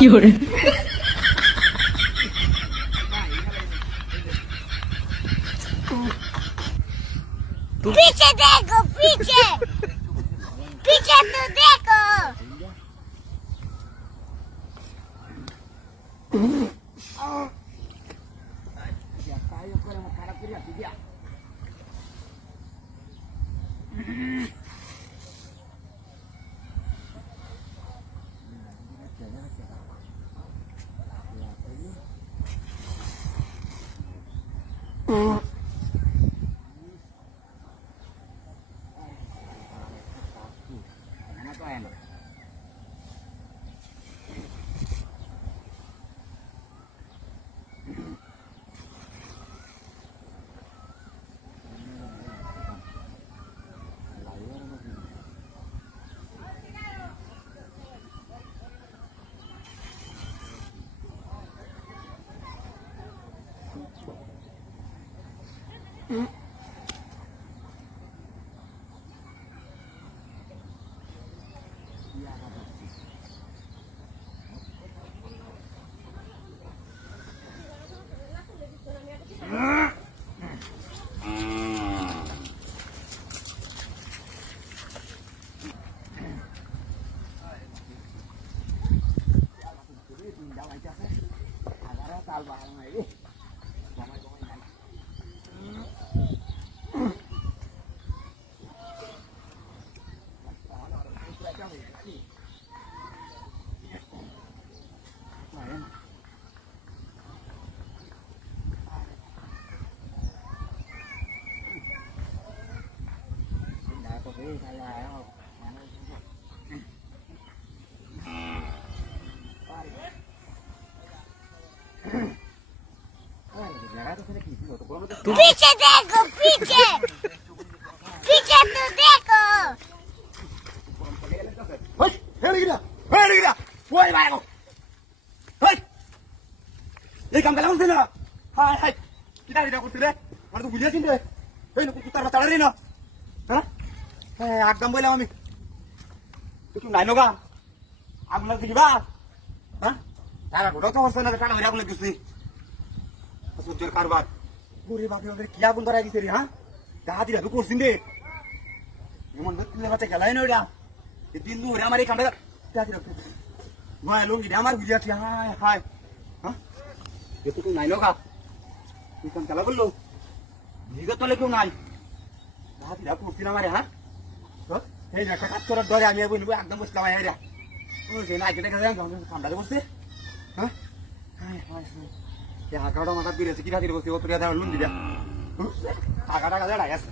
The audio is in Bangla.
有人 पीछे देखो पीछे पीछे तो देखो पीछे देखो पीछे पीछे तो देखो এই কাম কালা করছিস না হাই হাই কি দাঁড়িয়ে করছিস রে আর তো বুঝিয়েছিস রে এই না কুত্তার বাচ্চা রে না হ্যাঁ হ্যাঁ একদম বললাম আমি তুই নাই নগা আগুন লাগছে কি বা হ্যাঁ টাকা কোটাও তো হচ্ছে না টাকা মেরে আগুন লাগছিস সহ্যের কারবার ওরে বাপরে ওদের কি আগুন ধরা গেছে রে হ্যাঁ গাহাতি রাখু করছিস রে এমন ব্যক্তির বাচ্চা খেলাই না ওরা এই দিন ধরে আমার এই কামটা গাহাতি রাখু নয় লঙ্গি আমার বুঝিয়াছি হাই হাই হ্যাঁ এতো কেউ নাই নগা তুই কাম খেলা করলো ভিগত তলে কেউ নাই গাহাতি রাখু করছি না আমারে হ্যাঁ এই না কাজ করার ডরে আমি বলবো একদম বসলাম এরা ও যে না কেটে গেছে ঠান্ডাতে বসছে হ্যাঁ হাই হাই হাই টাকাটা মাথা দিয়েছে কি খাতির বসে ও তোর লুন দিবা টাকা টাকা দেয় আছে